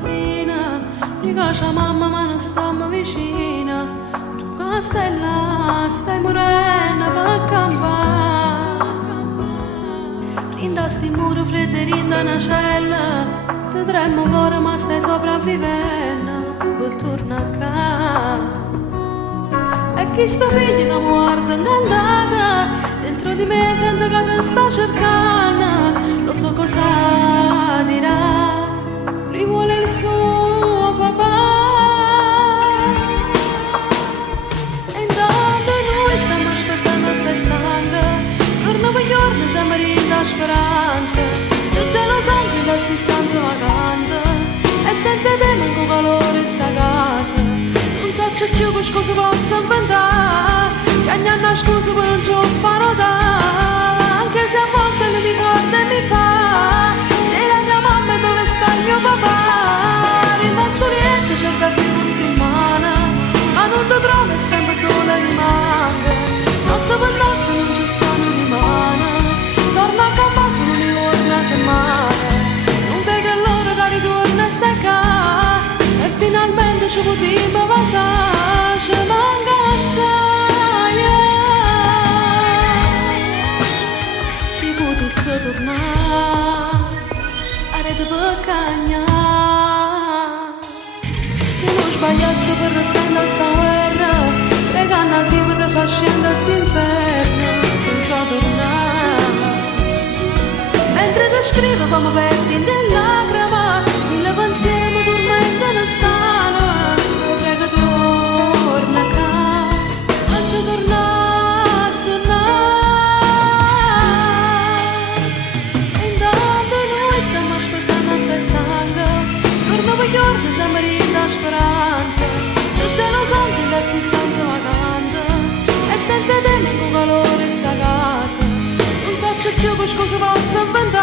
clandestina, dica a mamma ma non stiamo vicina, tu che stai là, stai morendo per campare, rinda sti muro freddi, rinda una cella, ti tremo ancora ma stai sopravvivendo, per tornare a casa. E chi sto figlio che mi guarda incantata, dentro di me sento che ti sta cercando, lo so cosa dirà, lui vuole il suo papà. E intanto noi stiamo aspettando a se stanca, giorno per giorno siamo rinda speranza, il cielo sente da sti stanza vacante, e senza te manco calore sta casa. Non c'è più che scusa posso inventare, che ogni anno scusa per non ci farò dare, anche se a volte mi ricorda e mi fa, sei la mia mamma e dove sta il mio papà. Rimasto niente cerca di gusto in mano, ma non ti trovo e sempre sola rimane, notte per notte non ci sta non rimane, torno a campare solo una settimana, non vedo l'ora che ritorna e stai qua, e finalmente ci potevo passare, ci manca storia, si potesse tornare a rete per cagnare, che non sbagliasse per restare da sta guerra, pregando a Dio che fa scendere st'inferno, senza tornare, mentre ti scrivo come perdi nelle lacrime, mille pensieri mi tormentano stanno, ti prego torna a casa, faccio tornare a suonare. E intanto noi stiamo aspettando a se stanca, giorno per giorno siamo rinda speranza, il cielo santo da sti stanza vacante, e senza te manco calore sta casa, non so più che scusa posso inventare,